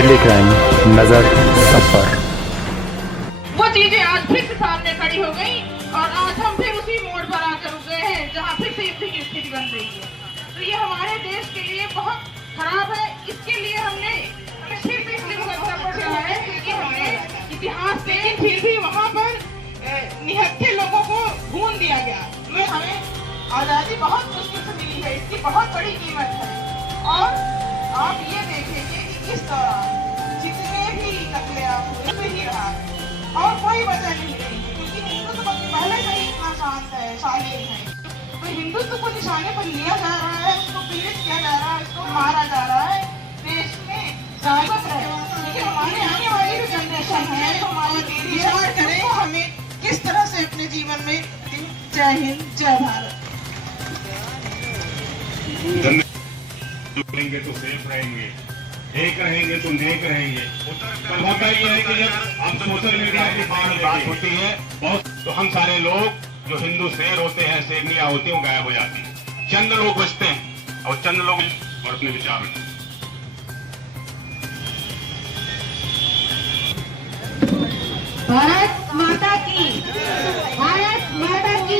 Delhi crime, नजर सब पर। वो चीजें आज फिर से सामने खड़ी हो गई और आज हम फिर उसी मोड़ पर आकर रुक गए हैं जहाँ फिर से युद्ध की स्थिति बन रही है। तो ये हमारे देश के लिए बहुत खराब है। इसके लिए हमें फिर से इसलिए मुकदमा पड़ा है क्योंकि हमने इतिहास से फिर भी वहाँ पर निहत्थे लोगों को भून दिया गया। ये हमें आजादी बहुत मुश्किल से मिली है, इसकी बहुत बड़ी कीमत है। और आप ये देखेंगे कि इस दौरान जितने भी कत्लेआम हुए ही रहा और कोई वजह नहीं रही है क्योंकि हिंदुत्व पहले से ही इतना शांत है, शालीन है। तो हिंदुत्व को निशाने पर लिया जा रहा है, उसको पीड़ित किया जा रहा है, उसको मारा जा रहा है। देश में जागृत रहे, लेकिन हमारे आने वाली जो जनरेशन है, हमारी पीढ़ी विचार करें हमें किस तरह से अपने जीवन में। जय हिंद, जय भारत। रहेंगे तो सेफ रहेंगे, एक रहेंगे तो नेक रहेंगे। पर होता ये है कि जब आप सोशल मीडिया की बात होती है बहुत, तो हम सारे लोग जो हिंदू शेर होते हैं, शेरनिया होती हैं, वो गायब हो जाती है। चंद लोग बचते हैं और चंद लोग और अपने विचार में। भारत माता की, भारत माता की।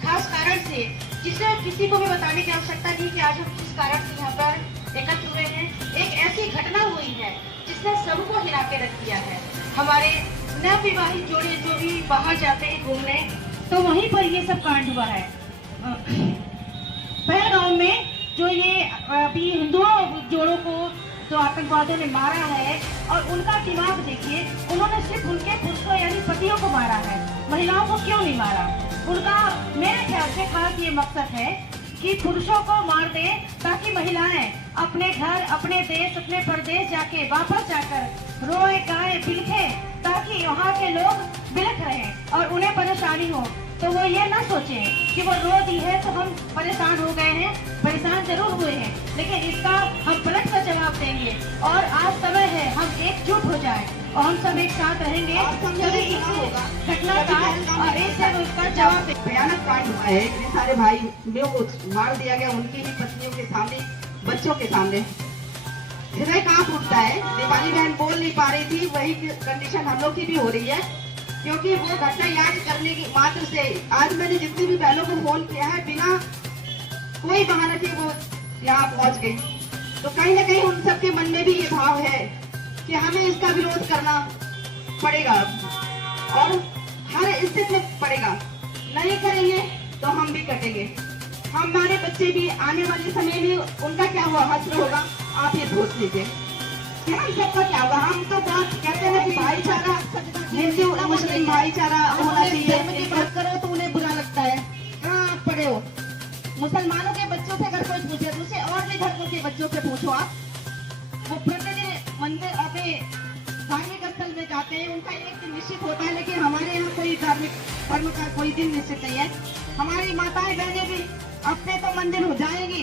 खास कारण से जिसे किसी को भी बताने की आवश्यकता नहीं कि आज हम किस कारण से यहाँ पर एकत्र हुए हैं। एक ऐसी घटना हुई है जिसने सबको हिला के रख दिया है। हमारे नवविवाहित जोड़े जो भी बाहर जाते हैं घूमने, तो वहीं पर ये सब कांड हुआ है। पहलगांव में जो ये अभी हिंदुओं जोड़ों को जो आतंकवादियों ने मारा है, और उनका दिमाग देखिए, उन्होंने सिर्फ उनके पुरुषों यानी पतियों को मारा है, महिलाओं को क्यों नहीं मारा। उनका मेरे ख्याल से खास ये मकसद है कि पुरुषों को मार दे ताकि महिलाएं अपने घर, अपने देश, अपने प्रदेश जाके वापस जाकर रोए गाए बिलखे, ताकि वहाँ के लोग बिलख रहें और उन्हें परेशानी हो। तो वो ये ना सोचे कि वो रो दी है तो हम परेशान हो गए हैं। परेशान जरूर हुए हैं, लेकिन इसका हम पलट कर जवाब देंगे। और आज समय है हम एकजुट हो जाए और हम सब एक साथ रहेंगे, तभी इस घटना का और इससे उसका जवाब देंगे। भयानक कांड हुआ है, इतने सारे भाई को मार दिया गया, उनकी भी पत्नियों के सामने, बच्चों के सामने। हृदय कहाँ फूटता है। दीपाली बहन बोल नहीं पा रही थी, वही कंडीशन हम लोग की भी हो रही है, क्योंकि वो घटना याद करने की मात्र से आज मैंने जितनी भी बहनों को फोन किया है, बिना कोई बहाना के वो यहाँ पहुँच गई। तो कहीं ना कहीं उन सबके मन में भी ये भाव है कि हमें इसका विरोध करना पड़ेगा और हर स्थिति में पड़ेगा। नहीं करेंगे तो हम भी कटेंगे। हमारे बच्चे भी आने वाले समय में उनका क्या हुआ हश्र होगा, आप ये सोच लीजिए कि हम सबका क्या होगा। हम तो बहुत कहते हैं कि भाईचारा, हिंदू मुस्लिम भाईचारा होना चाहिए। बात करो तो उन्हें बुरा लगता है। कहाँ आप पढ़े हो? मुसलमानों के बच्चों से अगर कोई पूछे, दूसरे और भी धर्मों के बच्चों से पूछो आप, वो प्रतिदिन मंदिर अपने धार्मिक स्थल में जाते हैं, उनका एक दिन निश्चित होता है। लेकिन हमारे यहाँ कोई धार्मिक धर्म का कोई दिन निश्चित नहीं है। हमारी माताएं बहनें भी अपने तो मंदिर हो जाएंगी,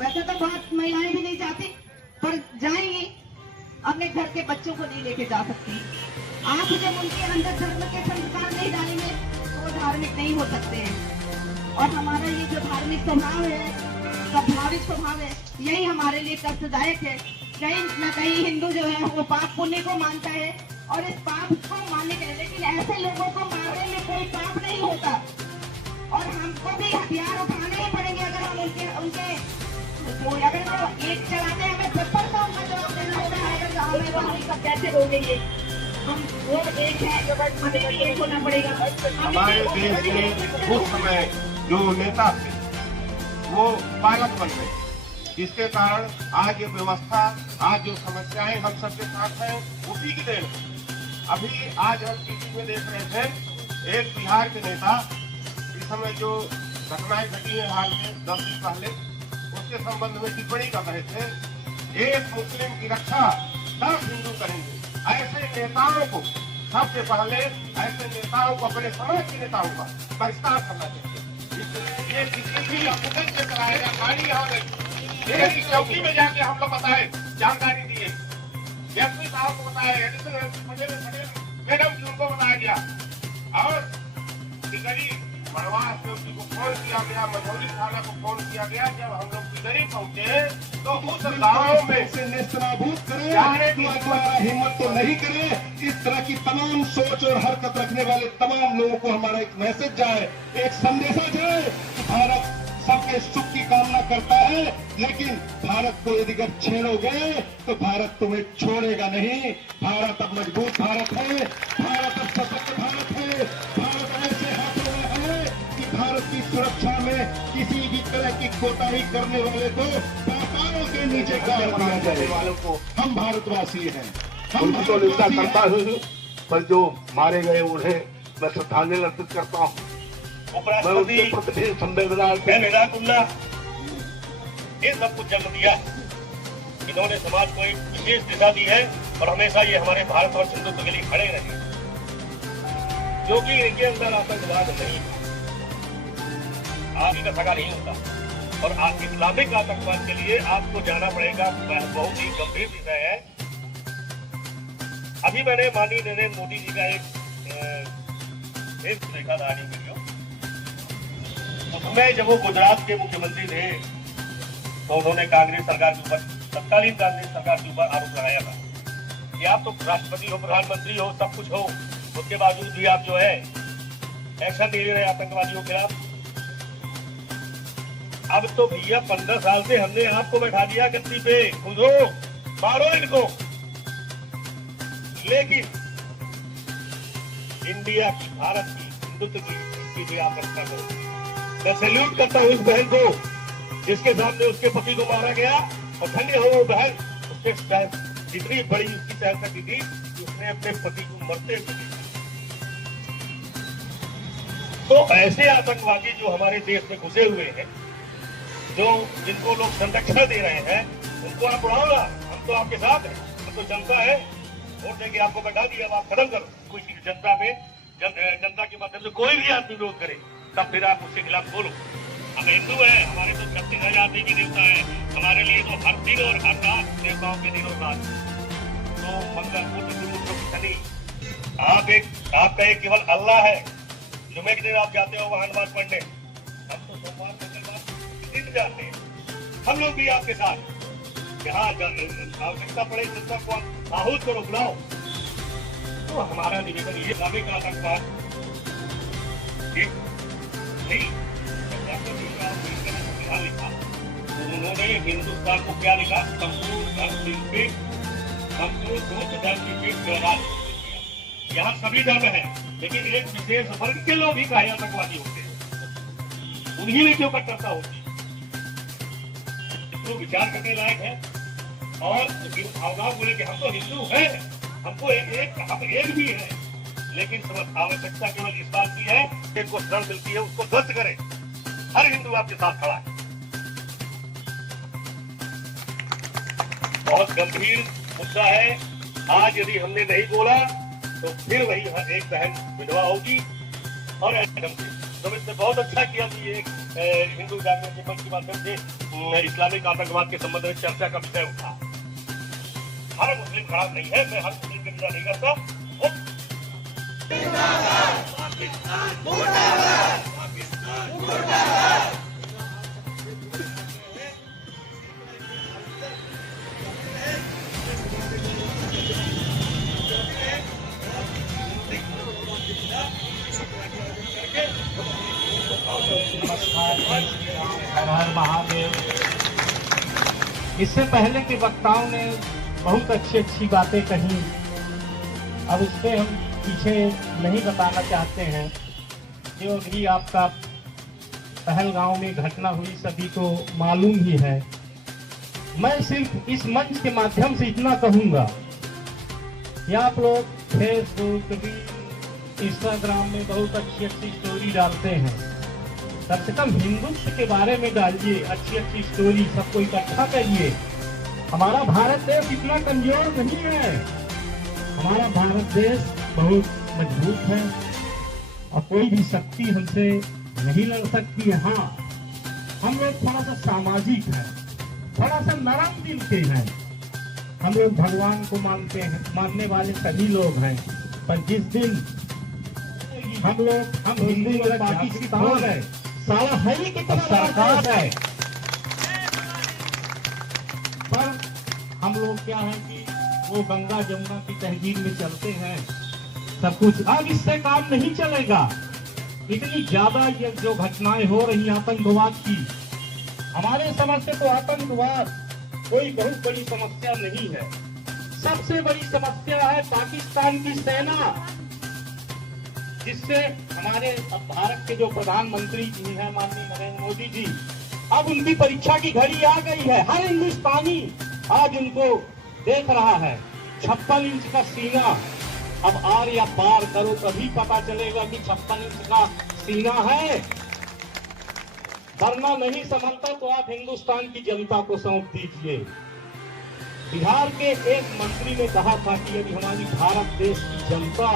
वैसे तो बहुत महिलाएं भी नहीं जाती, पर जाएंगी, अपने घर के बच्चों को नहीं लेके जा सकती। आप जब उनके अंदर धर्म के संस्कार नहीं डालेंगे तो वो धार्मिक नहीं हो सकते हैं। और हमारा ये जो धार्मिक स्वभाव है, स्वाभाविक स्वभाव है, यही हमारे लिए कष्टदायक है। कहीं न कहीं हिंदू जो है वो पाप पुण्य को मानता है और इस पाप को मानने के लिए, लेकिन ऐसे लोगों को मारने में कोई पाप नहीं होता। और हमको भी हथियार उठाने ही पड़ेंगे अगर हम उनके अगर वो एक चलाते हैं, हमें पेपर का उनका जवाब देना होता है। अगर हमें वो नहीं सब कैसे हो गई है, हम वो एक है जो बस हमें भी एक होना पड़ेगा। हमारे देश में उस समय जो नेता थे वो पालक बन गए, इसके कारण आज ये व्यवस्था, आज जो समस्याएं हम सबके साथ हैं, उसी की देन। अभी आज हम टीवी में देख रहे थे, एक बिहार के नेता इस समय जो घटनाएं घटी है हाल में 10 दिन पहले, उसके संबंध में टिप्पणी कर रहे थे। एक मुस्लिम की रक्षा 10 हिंदू करेंगे। ऐसे नेताओं को सबसे पहले, ऐसे नेताओं को, अपने समाज के नेताओं का बहिष्कार करना चाहिए। ये किसी भी अपुगत से कराएगा गाड़ी यहाँ नहीं, चौकी में जाके हम लोग बताए, जानकारी दिए, एसपी साहब को बताया, एडिशनल मैडम जी उनको बताया गया, और मड़वा से को फोन किया गया, मझौली थाना को फोन किया गया। जब हम लोग किधर ही पहुंचे तो उस गाँव में से नेस्तनाबूद करें, तुम्हारा हिम्मत तो नहीं करे। इस तरह की तमाम सोच और हरकत रखने वाले तमाम लोगों को हमारा एक मैसेज जाए, एक संदेशा जाए कि भारत सबके सुख की कामना करता है, लेकिन भारत को यदि अगर छेड़ोगे तो भारत तुम्हें छोड़ेगा नहीं। भारत अब मजबूत भारत है, भारत अब सशक्त भारत है, भारत ऐसे हाथों में है कि भारत की सुरक्षा में किसी भी तरह की कोताही करने वाले को पातालों के नीचे गाड़ दिया जाए। वालों को हम भारतवासी हैं, हम उनको तो निंदा भारतवासी करता हैं। हूँ, पर जो मारे गए उन्हें मैं श्रद्धांजलि अर्पित करता हूँ। मैं उनके प्रति संवेदना ये सब कुछ जन्म दिया। इन्होंने समाज को एक विशेष दिशा दी है और हमेशा ये हमारे भारत और हिंदुत्व के लिए खड़े रहे, जो कि इनके अंदर आतंकवाद नहीं है, आगे का सगा नहीं होता। और इस्लामिक आतंकवाद के लिए आपको जाना पड़ेगा, बहुत ही गंभीर विषय है। अभी मैंने माननीय नरेंद्र मोदी जी का एक देखा था वीडियो, उसमें जब वो गुजरात के मुख्यमंत्री थे तो उन्होंने कांग्रेस सरकार के ऊपर, तत्कालीन कांग्रेस सरकार के ऊपर आरोप लगाया था कि आप तो राष्ट्रपति हो, प्रधानमंत्री हो, सब कुछ हो, उसके बावजूद भी आप जो है एक्शन नहीं ले रहे आतंकवादियों के खिलाफ। अब तो भैया 15 साल से हमने आपको बैठा दिया गद्दी पे, खुदो मारो इनको, लेकिन इंडिया की, भारत की, हिंदुत्व की, इसकी भी आप रक्षा करो। मैं सैल्यूट करता हूँ उस बहन को जिसके सामने उसके पति को मारा गया, और धन्य हो वो बहन, उसके जितनी बड़ी उसकी सहनशक्ति थी कि उसने अपने पति को मरते हुए देखा। तो ऐसे आतंकवादी जो हमारे देश में घुसे हुए हैं, जो जिनको लोग संरक्षण दे रहे हैं, उनको आप बढ़ाओ ना, हम तो आपके साथ हैं, हम तो जनता है, वोट देके आपको बैठा दिया, अब आप खत्म करो। कोई जनता में जनता के माध्यम से कोई भी आदमी विरोध करे तब फिर आप उसके खिलाफ बोलो। हम हिंदू हैं, हमारे तो 36,000 देवी देवता है, हमारे लिए तो हर दिन और हर रात देवताओं के दिन और रात। तो मंगल बुध गुरु शनि, आपका एक केवल अल्लाह है। जुमे के दिन आप जाते हो वहां नमाज पढ़ने, हम तो सोमवार मंगलवार दिन जाते हैं। हम लोग भी आपके साथ यहाँ आवश्यकता पड़े जनता को आहूत करो, बुलाओ। तो हमारा निवेदन ये, इस्लामिक आतंकवाद नहीं, लिखा तो उन्होंने हिंदुस्तान को क्या लिखा, संपूर्ण धर्म की पीठ व्यवहार। यहाँ सभी धर्म है, लेकिन एक विशेष वर्ग के लोग ही कहे आतंकवादी होते हैं, उन्हीं में क्यों कट्टरता होती है। इसको विचार करने लायक है। और भावनाओं बोले कि हम तो हिंदू हैं, हमको हम एक भी है, लेकिन आवश्यकता केवल इस बात की है, जिनको शरण मिलती है उसको ध्वस्त करें। हर हिंदू आपके साथ खड़ा है। बहुत गंभीर मुद्दा है। आज यदि हमने नहीं बोला तो फिर वही एक बहन विधवा होगी। और सुमित ने बहुत अच्छा किया कि ये हिंदू जागरण मंच के माध्यम से इस्लामिक आतंकवाद के संबंध में चर्चा का विषय उठा। हर मुस्लिम खराब नहीं है, मैं हर मुस्लिम का निंदा नहीं करता। हर हर महादेव। इससे पहले के वक्ताओं ने बहुत अच्छी बातें कही, अब इस पे हम पीछे नहीं बताना चाहते हैं। जो भी आपका पहलगांव में घटना हुई सभी को मालूम ही है। मैं सिर्फ इस मंच के माध्यम से इतना कहूंगा कि आप लोग फेसबुक, इंस्टाग्राम में बहुत अच्छी स्टोरी डालते हैं, कम से कम हिंदुत्व के बारे में डालिए, अच्छी स्टोरी सबको इकट्ठा करिए। हमारा भारत देश इतना कमजोर नहीं है, हमारा भारत देश बहुत मजबूत है और कोई भी शक्ति हमसे नहीं लड़ सकती है। हाँ, हम लोग थोड़ा सा सामाजिक है, थोड़ा सा नरम दिल के हैं। हम लोग भगवान को मानते हैं, मानने वाले सभी लोग हैं, पर जिस दिन हम हिंदू लोग पाकिस्तान है, साला है ही कितना सरकार है। पर हम लोग क्या है कि वो गंगा जमुना की तहजीब में चलते हैं सब कुछ। अब इससे काम नहीं चलेगा। इतनी ज्यादा ये जो घटनाएं हो रही आतंकवाद की, हमारे समझ से तो आतंकवाद कोई बहुत बड़ी समस्या नहीं है। सबसे बड़ी समस्या है पाकिस्तान की सेना, जिससे हमारे अब भारत के जो प्रधानमंत्री जी हैं माननीय नरेंद्र मोदी जी, अब उनकी परीक्षा की घड़ी आ गई है। हर हिंदुस्तानी आज उनको देख रहा है। 56 इंच का सीना, अब आर या पार करो तभी पता चलेगा कि 56 इंच का सीना है। वरना नहीं संभलता तो आप हिंदुस्तान की जनता को सौंप दीजिए। बिहार के एक मंत्री ने कहा था कि यदि हमारी भारत देश की जनता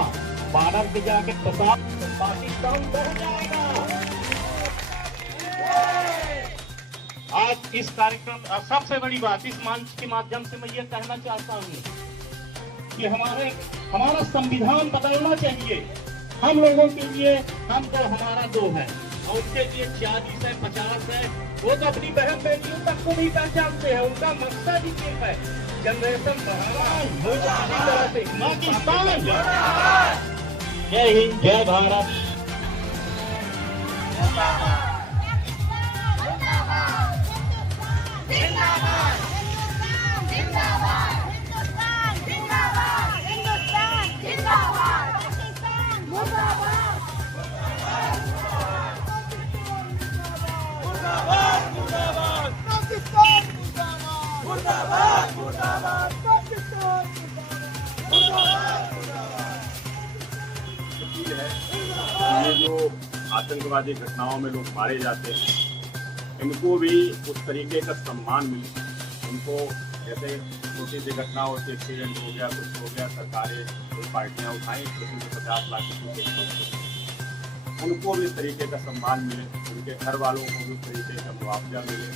बॉर्डर पे जाके प्रसाद तो पाकिस्तान बढ़ जाएगा। आज इस कार्यक्रम सबसे बड़ी बात इस मंच के माध्यम से मैं ये कहना चाहता हूँ कि हमारा संविधान बदलना चाहिए। हम लोगों के लिए हम तो हमारा 2 है और उनके लिए 40 है 50 है। वो तो अपनी बहन बेटियों तक को नहीं पहचानते हैं। उनका मकसद ही सिर्फ है जनरेशन बढ़ाना। तरह से पाकिस्तान। जय हिंद, जय भारत। ये जो आतंकवादी घटनाओं में लोग मारे जाते हैं, इनको भी उस तरीके का सम्मान मिले। उनको जैसे छोटी सी घटना होती, एक्सीडेंट हो गया, कुछ हो गया, सरकारें कोई पार्टियाँ उठाएं, किसी को 50 लाख उनको भी इस तरीके का सम्मान मिले। उनके घर वालों को भी उस तरीके का मुआवजा मिले,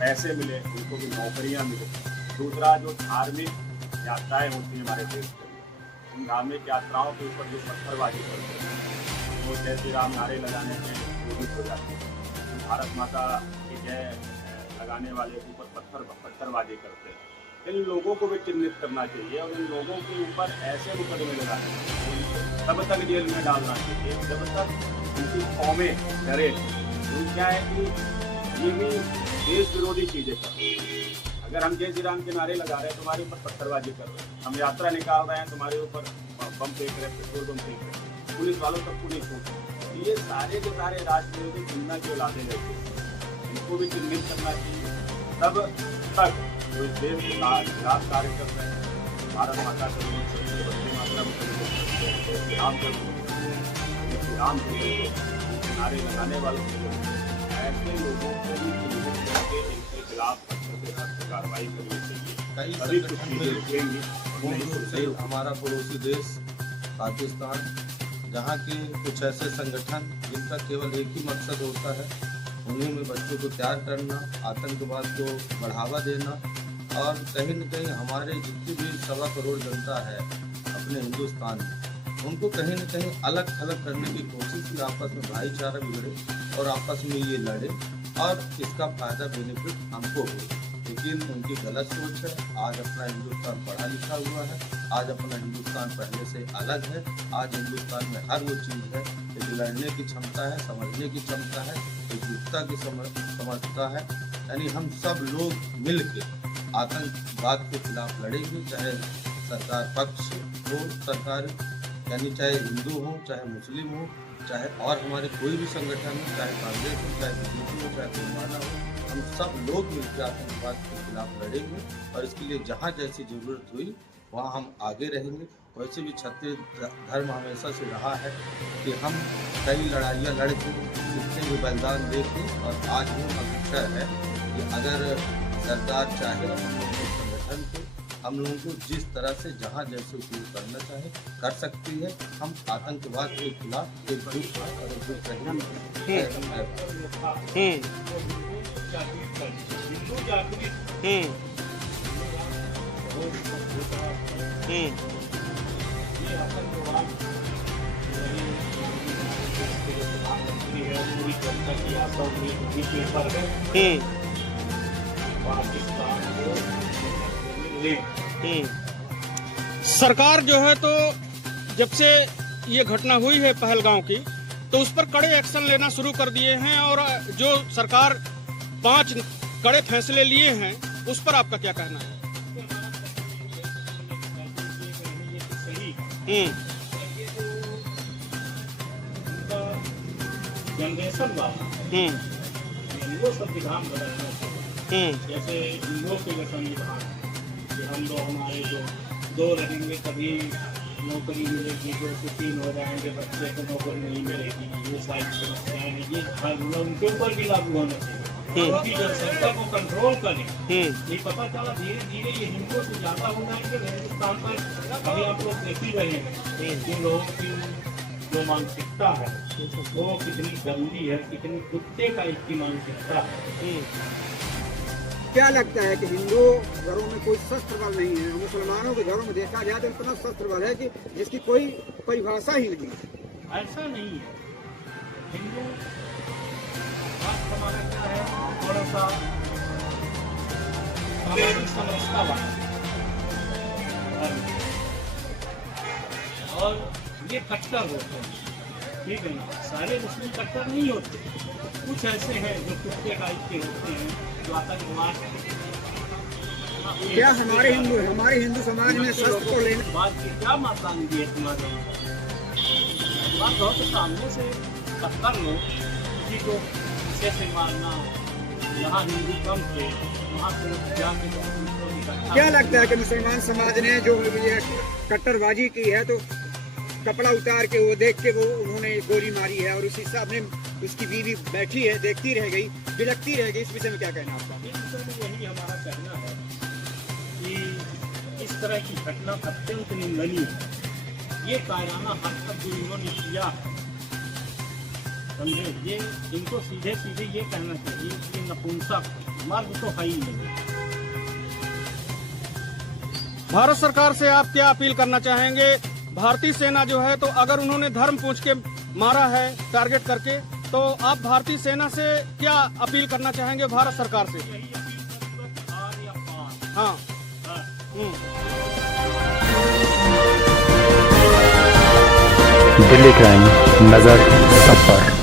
पैसे मिले, उनको भी नौकरियाँ मिले। दूसरा, जो धार्मिक यात्राएँ होती हैं हमारे देश के, उन धार्मिक यात्राओं के ऊपर जो पत्थरबाजी करते हैं, वो जय श्री राम नारे लगाने से प्रेरित हो जाते हैं। भारत माता की जय लगाने वाले के ऊपर पत्थरबाजी करते हैं। इन लोगों को भी चिन्हित करना चाहिए और इन लोगों के ऊपर ऐसे मुकदमे लगाने चाहिए, तब तक जेल में डालना चाहिए जब तक उनकी कौमें डरे। तो क्या है कि ये भी देश विरोधी चीज़ें करते हैं। अगर हम जय श्री राम के नारे लगा रहे हैं, तुम्हारे ऊपर पत्थरबाजी कर रहे हैं, हम यात्रा निकाल रहे हैं, तुम्हारे ऊपर बम फेंक रहे हैं, पेट्रोल बम फेंक रहे हैं, पुलिस वालों तक को नहीं छोड़। ये सारे के सारे राष्ट्र विरोधी चिन्ह के लादे गए थे, इनको भी चिन्हित करना चाहिए। तब तक जो इस देश के खिलाफ कार्य कर रहे हैं, भारत माता का वंदे मातरम राम के नारे लगाने वालों के ऐसे लोगों को भी चिन्हित करके इनके खिलाफ कार्रवाई करनी चाहिए। कई संगठन हमारा पड़ोसी देश पाकिस्तान, जहाँ के कुछ ऐसे संगठन जिनका केवल एक ही मकसद होता है, उन्हीं में बच्चों को तैयार करना, आतंकवाद को बढ़ावा देना और कहीं न कहीं हमारे जितनी भी 1.25 करोड़ जनता है अपने हिंदुस्तान में, उनको कहीं न कहीं अलग थलग करने की कोशिश की, आपस में भाईचारा बिगड़े और आपस में ये लड़े और इसका फायदा बेनिफिट हमको हो। लेकिन उनकी गलत सोच है। आज अपना हिंदुस्तान पढ़ा लिखा हुआ है, आज अपना हिंदुस्तान पहले से अलग है। आज हिंदुस्तान में हर वो चीज़ है, एक लड़ने की क्षमता है, समझने की क्षमता है, एकजुटता की समझता है। यानी हम सब लोग मिल के आतंकवाद के खिलाफ लड़ेंगे, चाहे सरकार पक्ष हो, सरकार यानी चाहे हिंदू हो, चाहे मुस्लिम हो, चाहे और हमारे कोई भी संगठन हो, चाहे कांग्रेस हो, चाहे बीजेपी हो, चाहे कोलमाना हो, हम सब लोग मिलकर आतंकवाद के खिलाफ लड़ेंगे और इसके लिए जहाँ जैसी ज़रूरत हुई वहाँ हम आगे रहेंगे। वैसे भी क्षत्रिय धर्म हमेशा से रहा है कि हम कई लड़ाइयाँ लड़ के कितने भी बलिदान दे के, और आज भी अपेक्षा है कि अगर सरकार चाहे संगठन को हम लोगों को जिस तरह से जहाँ जैसे उपयोग करना चाहे कर सकती है। हम आतंकवाद के खिलाफ एकजुट और एकजुट रहेंगे। प्रधानमंत्री है, पूरी जनता की आशा उम्मीद उन्हीं के ऊपर है। पाकिस्तान को ले सरकार जो है तो जब से ये घटना हुई है पहलगांव की, तो उस पर कड़े एक्शन लेना शुरू कर दिए हैं, और जो सरकार 5 कड़े फैसले लिए हैं उस पर आपका क्या कहना है? जनरेशन वाला हिंदुओं संविधान बदलना चाहिए। जैसे हिंदुओं के लिए संविधान कि हम लोग हमारे जो 2 रहेंगे तभी नौकरी मिलेगी, 2 से 3 हो जाएंगे बच्चे को नौकरी नहीं मिलेगी, ये सारी समस्याएं हैं, ये उनके ऊपर भी लागू होना चाहिए। उनकी जनसंख्या को कंट्रोल करें। ये पता चला धीरे धीरे ये हिंदुओं से ज्यादा हो जाएंगे हिंदुस्तान पर। अभी आप लोग देख ही रहे हैं इन लोगों की जो मानसिकता है वो कितनी गंदी है, कितनी कुत्ते का इसकी मानसिकता है। क्या लगता है कि हिंदू घरों में कोई शस्त्र बल नहीं है, मुसलमानों के घरों में देखा जाए तो इतना शस्त्र बल है कि जिसकी कोई परिभाषा ही नहीं है? ऐसा नहीं है। हिंदू बात हमारा क्या है, थोड़ा सा सामाजिक समरसता वाला, और ये कट्टर होते हैं, ठीक है ना। सारे मुस्लिम कट्टर नहीं होते, कुछ ऐसे हैं जो कुत्ते टाइप के होते हैं जो आतंकवाद। क्या हमारे हिंदू समाज में शस्त्र को लेने बात की क्या मातांगी है तुम्हारे बात हो तो सामने से टक्कर लो, किसी को पीछे से मारना। यहाँ हिंदू कम थे, वहाँ से जाके क्या लगता है कि मुसलमान समाज ने जो ये कट्टरबाजी की है, तो कपड़ा उतार के वो देख के वो उन्होंने गोली मारी है, और उसी हिसाब में उसकी बीवी बैठी है, देखती रह गई, बिलखती रह गई। इस विषय में क्या कहना आपका? इस विषय में यही हमारा कहना है कि इस तरह की घटना अत्यंत निंदनीय है। ये कायराना हरकत जो इन्होंने किया है, समझे, ये इनको सीधे सीधे ये कहना चाहिए कि नपुंसक, मर्द तो है ही नहीं। भारत सरकार से आप क्या अपील करना चाहेंगे? भारतीय सेना जो है तो अगर उन्होंने धर्म पूछ के मारा है टारगेट करके, तो आप भारतीय सेना से क्या अपील करना चाहेंगे भारत सरकार से? हाँ। दिल्ली क्राइम, नजर सब पर।